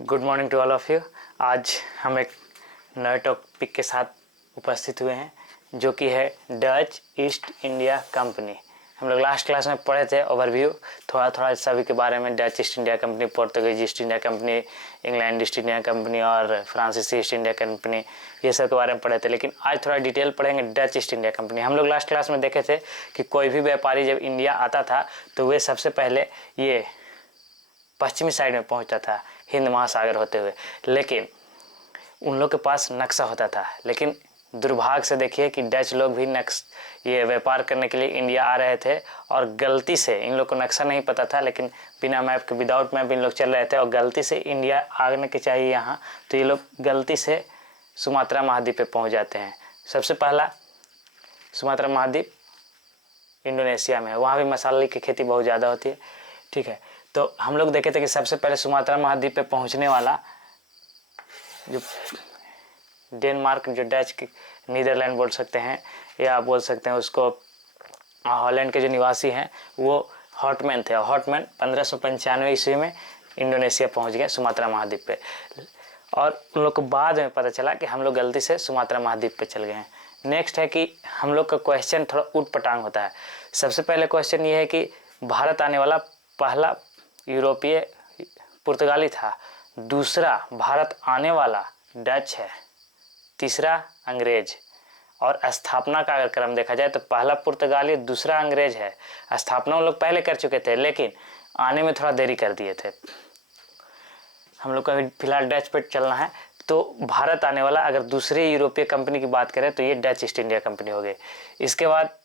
Good morning to all of you. आज हम एक नए टॉपिक के साथ उपस्थित हुए हैं जो कि है डच ईस्ट इंडिया कंपनी। हम लोग लास्ट क्लास में पढ़े थे ओवरव्यू थोड़ा सभी के बारे में, Dutch east India company, Portuguese east India company, England east India company और फ्रांसीसी ईस्ट इंडिया कंपनी, ये सब के बारे में पढ़े थे। लेकिन आज थोड़ा डिटेल पढ़ेंगे डच ईस्ट इंडिया कंपनी। हम लोग लास्ट क्लास में देखे थे कि कोई भी व्यापारी जब इंडिया आता था तो वे सबसे पहले ये पश्चिमी साइड में पहुंचता था हिंद महासागर होते हुए, लेकिन उन लोग के पास नक्शा होता था। लेकिन दुर्भाग्य से देखिए कि डच लोग भी ये व्यापार करने के लिए इंडिया आ रहे थे और गलती से, इन लोग को नक्शा नहीं पता था लेकिन बिना मैप के, विदाउट मैप इन लोग चल रहे थे और गलती से इंडिया आने के चाहिए यहाँ, तो ये लोग गलती से सुमात्रा महाद्वीप पे पहुँच जाते हैं। सबसे पहला सुमात्रा महाद्वीप इंडोनेशिया में है, वहाँ भी मसाले की खेती बहुत ज़्यादा होती है। ठीक है, तो हम लोग देखे थे कि सबसे पहले सुमात्रा महाद्वीप पे पहुंचने वाला जो डेनमार्क, जो डच के नीदरलैंड बोल सकते हैं या बोल सकते हैं उसको हॉलैंड के जो निवासी हैं वो हॉटमैन थे। और हॉटमैन 1595 ईस्वी में इंडोनेशिया पहुंच गए सुमात्रा महाद्वीप पे, और उन लोग को बाद में पता चला कि हम लोग गलती से सुमात्रा महाद्वीप पे चल गए हैं। नेक्स्ट है कि हम लोग का क्वेश्चन थोड़ा उट पटांग होता है। सबसे पहले क्वेश्चन ये है कि भारत आने वाला पहला यूरोपीय पुर्तगाली था, दूसरा भारत आने वाला डच है, तीसरा अंग्रेज। और स्थापना का अगर क्रम देखा जाए तो पहला पुर्तगाली, दूसरा अंग्रेज है। स्थापना उन लोग पहले कर चुके थे लेकिन आने में थोड़ा देरी कर दिए थे। हम लोग को अभी फिलहाल डच पे चलना है। तो भारत आने वाला अगर दूसरे यूरोपीय कंपनी की बात करें तो ये डच ईस्ट इंडिया कंपनी हो गई। इसके बाद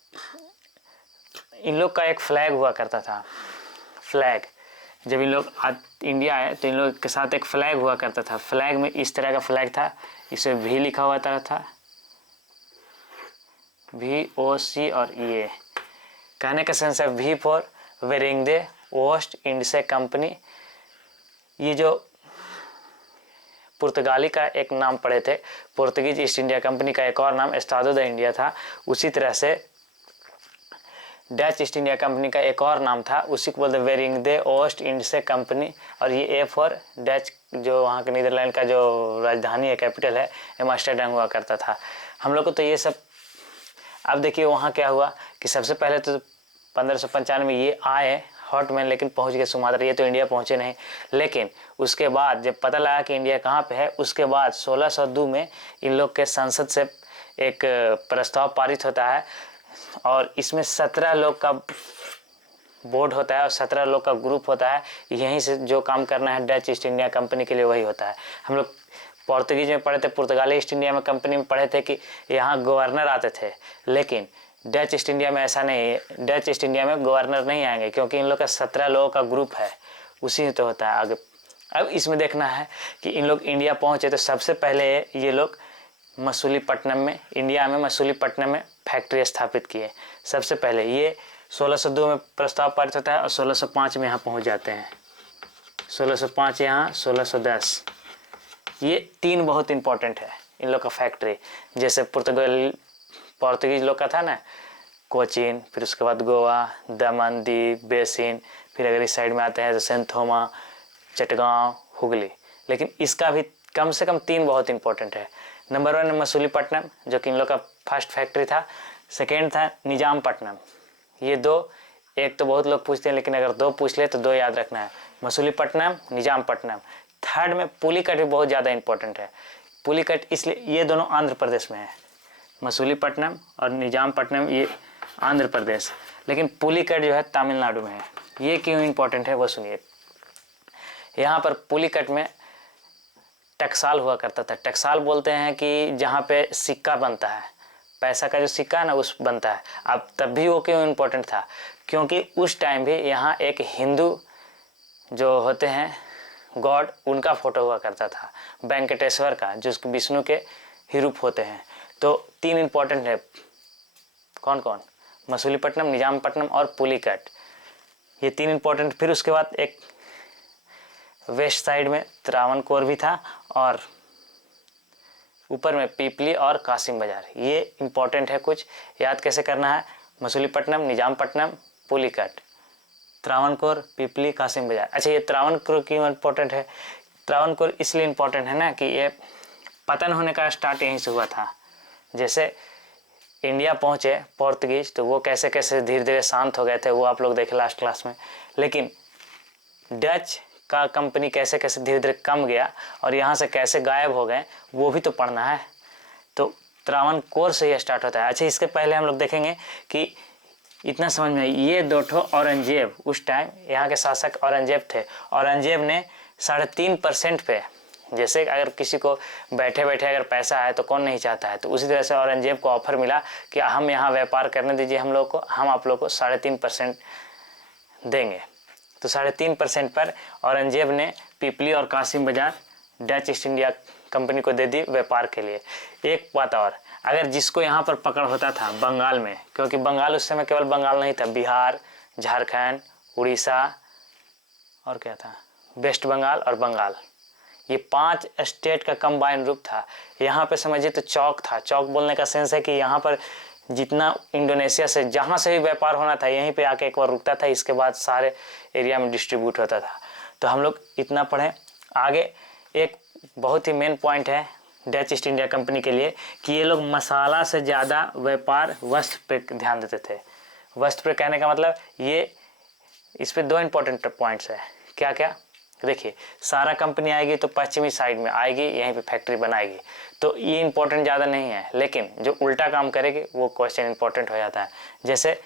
इन लोग का एक फ्लैग हुआ करता था। फ्लैग जब इन लोग इंडिया आए तो इन लोग के साथ एक फ्लैग हुआ करता था। फ्लैग में इस तरह का फ्लैग था, इसमें वी लिखा हुआ था, VOC और EA। कहने का सेंस है वी फॉर वेरिंगदे ओस्ट इंडिया कंपनी। ये जो पुर्तगाली का एक नाम पढ़े थे, पोर्तुगीज ईस्ट इंडिया कंपनी का एक और नाम एस्टाडो द इंडिया था। उसी तरह से डच ईस्ट इंडिया कंपनी का एक और नाम था, उसी को बोलते वेरिंगदे ओस्ट इंडिया कंपनी। और ये A फॉर डच, जो वहाँ के नीदरलैंड का जो राजधानी है, कैपिटल है, एम्स्टर्डम हुआ करता था। हम लोग को तो ये सब, अब देखिए वहाँ क्या हुआ कि सबसे पहले तो 1595 में ये आए हॉटमैन, लेकिन पहुँच गए सुमात्रा। ये तो इंडिया पहुँचे नहीं। लेकिन उसके बाद जब पता लगा कि इंडिया कहाँ पे है, उसके बाद 1602 में इन लोग के संसद से एक प्रस्ताव पारित होता है और इसमें 17 लोग का बोर्ड होता है और 17 लोग का ग्रुप होता है। यहीं से जो काम करना है डच ईस्ट इंडिया कंपनी के लिए वही होता है। हम लोग पोर्तुगीज में पढ़े थे, पुर्तगाली ईस्ट इंडिया में कंपनी में पढ़े थे कि यहाँ गवर्नर आते थे, लेकिन डच ईस्ट इंडिया में ऐसा नहीं है। डच ईस्ट इंडिया में गवर्नर नहीं आएंगे क्योंकि इन लोग का 17 लोगों का ग्रुप है, उसी में तो होता है आगे। अब इसमें देखना है कि इन लोग इंडिया पहुँचे तो सबसे पहले ये लोग मसूलीपट्टनम में, इंडिया में मसूलीपट्टनम में फैक्ट्री स्थापित किए। सबसे पहले ये 1602 में प्रस्ताव पारित होता है और 1605 में यहाँ पहुँच जाते हैं। 1605 यहाँ, 1610, ये 3 बहुत इंपॉर्टेंट है इन लोग का फैक्ट्री। जैसे पोर्तुगीज लोग का था ना कोचीन, फिर उसके बाद गोवा, दमन द्वीप, बेसिन, फिर अगर इस साइड में आते हैं तो सेंट थोमा, चटगांव, हुगली। लेकिन इसका भी कम से कम 3 बहुत इंपॉर्टेंट है। नंबर 1 मसूलीपट्टनम, जो कि इन लोग का फर्स्ट फैक्ट्री था। सेकेंड था निजामपट्टनम। ये 2, एक तो बहुत लोग पूछते हैं लेकिन अगर 2 पूछ ले तो 2 याद रखना है, मसूलीपट्टनम, निजामपट्टनम। थर्ड में पुलिकट भी बहुत ज़्यादा इंपॉर्टेंट है। पुलिकट इसलिए, ये दोनों आंध्र प्रदेश में है, मसूलीपट्टनम और निजामपट्टनम ये आंध्र प्रदेश, लेकिन पुलिकट जो है तमिलनाडु में है। ये क्यों इंपॉर्टेंट है वो सुनिए। यहाँ पर पुलिकट में टकसाल हुआ करता था। टकसाल बोलते हैं कि जहाँ पे सिक्का बनता है, पैसा का जो सिक्का है ना उस बनता है। अब तब भी वो क्यों इम्पोर्टेंट था, क्योंकि उस टाइम भी यहाँ एक हिंदू जो होते हैं गॉड, उनका फोटो हुआ करता था, वेंकटेश्वर का, जो विष्णु के ही रूप होते हैं। तो 3 इम्पोर्टेंट है। कौन कौन? मसूलीपट्टनम, निजामपट्टनम और पुलिकट, ये 3 इम्पोर्टेंट। फिर उसके बाद एक वेस्ट साइड में त्रावणकोर भी था और ऊपर में पीपली और कासिम बाजार। ये इंपॉर्टेंट है, कुछ याद कैसे करना है। मसूलीपट्टनम, निजामपट्टनम, पुलिकट, त्रावणकोर, पीपली, कासिम बाजार। अच्छा, ये त्रावणकोर क्यों इंपॉर्टेंट है? त्रावणकोर इसलिए इम्पोर्टेंट है ना कि ये पतन होने का स्टार्ट यहीं से हुआ था। जैसे इंडिया पहुँचे पोर्तुगीज तो वो कैसे कैसे धीरे धीरे शांत हो गए थे, वो आप लोग देखे लास्ट क्लास में। लेकिन डच का कंपनी कैसे कैसे धीरे धीरे कम गया और यहाँ से कैसे गायब हो गए, वो भी तो पढ़ना है। तो त्रावणकोर से ये स्टार्ट होता है। अच्छा, इसके पहले हम लोग देखेंगे कि इतना समझ में, ये दो ठो औरंगजेब, उस टाइम यहाँ के शासक औरंगजेब थे। औरंगजेब ने 3.5% पे, जैसे अगर किसी को बैठे बैठे अगर पैसा है तो कौन नहीं चाहता है, तो उसी तरह से औरंगजेब को ऑफर मिला कि हम यहाँ व्यापार करने दीजिए हम लोग को, हम आप लोग को 3.5% देंगे। तो 3.5% पर औरंगजेब ने पिपली और कासिम बाजार डच ईस्ट इंडिया कंपनी को दे दी व्यापार के लिए। एक बात और, अगर जिसको यहाँ पर पकड़ होता था बंगाल में, क्योंकि बंगाल उस समय केवल बंगाल नहीं था, बिहार, झारखंड, उड़ीसा और क्या था, वेस्ट बंगाल और बंगाल, ये 5 स्टेट का कंबाइन रूप था। यहाँ पे समझिए तो चौक था। चौक बोलने का सेंस है कि यहाँ पर जितना इंडोनेशिया से जहाँ से भी व्यापार होना था यहीं पे आके एक बार रुकता था, इसके बाद सारे एरिया में डिस्ट्रीब्यूट होता था। तो हम लोग इतना पढ़ें। आगे एक बहुत ही मेन पॉइंट है डच ईस्ट इंडिया कंपनी के लिए कि ये लोग मसाला से ज़्यादा व्यापार वस्त्र पे ध्यान देते थे। वस्त्र पे कहने का मतलब ये, इस पे 2 इंपॉर्टेंट पॉइंट्स है। क्या क्या, देखिए, सारा कंपनी आएगी तो पश्चिमी साइड में आएगी, यहीं पे फैक्ट्री बनाएगी, तो ये इंपॉर्टेंट ज़्यादा नहीं है। लेकिन जो उल्टा काम करेगी वो क्वेश्चन इंपॉर्टेंट हो जाता है। जैसे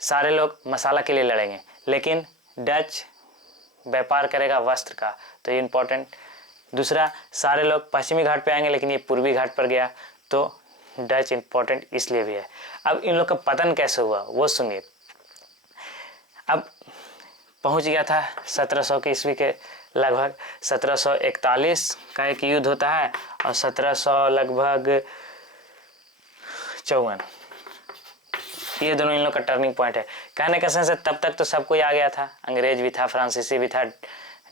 सारे लोग मसाला के लिए लड़ेंगे लेकिन डच व्यापार करेगा वस्त्र का, तो ये इंपॉर्टेंट। दूसरा, सारे लोग पश्चिमी घाट पे आएंगे लेकिन ये पूर्वी घाट पर गया, तो डच इंपॉर्टेंट इसलिए भी है। अब इन लोग का पतन कैसे हुआ वो सुनिए। अब पहुंच गया था 1700 की ईस्वी के लगभग, 1741 का एक युद्ध होता है और 1700 लगभग 54, ये दोनों इन लोग का टर्निंग पॉइंट है। कहने का सेंस है तब तक तो सब कोई आ गया था, अंग्रेज भी था, फ्रांसीसी भी था,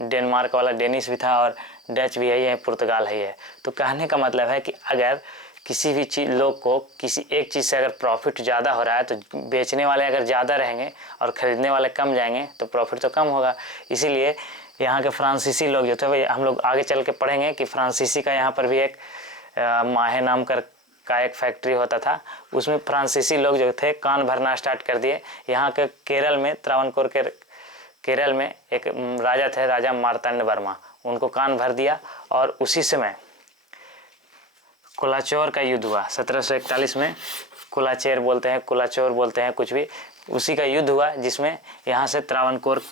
डेनमार्क वाला डेनिश भी था और डच भी है, पुर्तगाल है। तो कहने का मतलब है कि अगर किसी भी चीज़ लोग को किसी एक चीज़ से अगर प्रॉफिट ज़्यादा हो रहा है तो बेचने वाले अगर ज़्यादा रहेंगे और ख़रीदने वाले कम जाएंगे तो प्रॉफिट तो कम होगा। इसीलिए यहाँ के फ्रांसीसी लोग जो थे, भाई हम लोग आगे चल के पढ़ेंगे कि फ्रांसीसी का यहाँ पर भी एक माहे नाम का एक फैक्ट्री होता था, उसमें फ्रांसीसी लोग जो थे कान भरना स्टार्ट कर दिए। यहाँ के केरल में, त्रावणकोर के केरल में एक राजा थे, राजा मार्तंड वर्मा, उनको कान भर दिया और उसी समय कोलाचोर का युद्ध हुआ 1741 में। कोलाचेर बोलते हैं, कोलाचोर बोलते हैं, कुछ भी, उसी का युद्ध हुआ जिसमें यहाँ से त्रावणकोर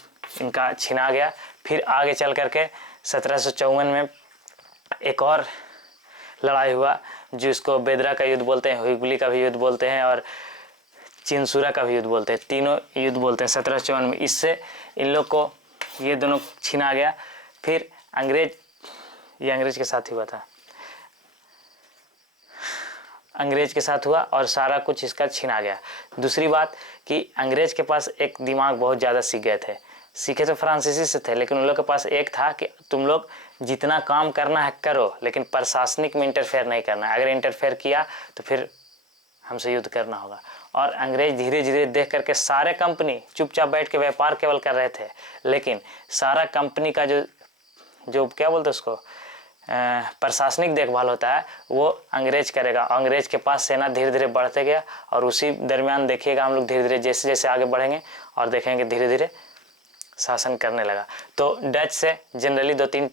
इनका छिना गया। फिर आगे चल करके 1754 में एक और लड़ाई हुआ जिसको बेदरा का युद्ध बोलते हैं, हुगली का भी युद्ध बोलते हैं और चिंसुरा का भी युद्ध बोलते हैं, तीनों युद्ध बोलते हैं 1754 में। इससे इन लोग को ये दोनों छीना गया। फिर ये अंग्रेज के साथ हुआ था, अंग्रेज के साथ हुआ और सारा कुछ इसका छीना गया। दूसरी बात कि अंग्रेज के पास एक दिमाग बहुत ज़्यादा सीखे तो फ्रांसीसी से थे, लेकिन उन लोग के पास एक था कि तुम लोग जितना काम करना है करो लेकिन प्रशासनिक में इंटरफेयर नहीं करना है, अगर इंटरफेयर किया तो फिर हमसे युद्ध करना होगा। और अंग्रेज धीरे धीरे देख करके सारे कंपनी चुपचाप बैठ के व्यापार केवल कर रहे थे, लेकिन सारा कंपनी का जो क्या बोलते हैं उसको, प्रशासनिक देखभाल होता है वो अंग्रेज करेगा। अंग्रेज के पास सेना धीरे धीरे बढ़ते गया और उसी दरमियान देखिएगा हम लोग धीरे धीरे जैसे जैसे आगे बढ़ेंगे और देखेंगे धीरे धीरे शासन करने लगा। तो डच से जनरली 2-3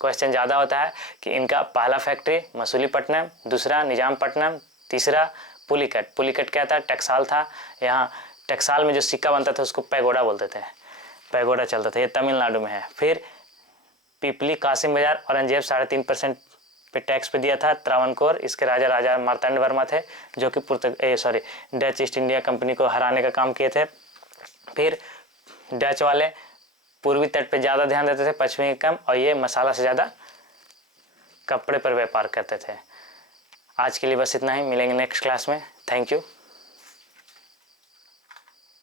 क्वेश्चन ज़्यादा होता है कि इनका पहला फैक्ट्री मसूलीपट्टनम, दूसरा निजामपट्टनम, तीसरा पुलिकट। पुलिकट क्या था, टकसाल था। यहाँ टकसाल में जो सिक्का बनता था उसको पैगोडा बोलते थे, पैगोडा चलता था, ये तमिलनाडु में है। फिर पिपली, कासिम बाजार, औरंगजेब 3.5% पे टैक्स पे दिया था। त्रावणकोर, इसके राजा मार्तंड वर्मा थे जो कि डच ईस्ट इंडिया कंपनी को हराने का काम किए थे। फिर डच वाले पूर्वी तट पे ज़्यादा ध्यान देते थे, पश्चिमी कम, और ये मसाला से ज़्यादा कपड़े पर व्यापार करते थे। आज के लिए बस इतना ही, मिलेंगे नेक्स्ट क्लास में। Thank you.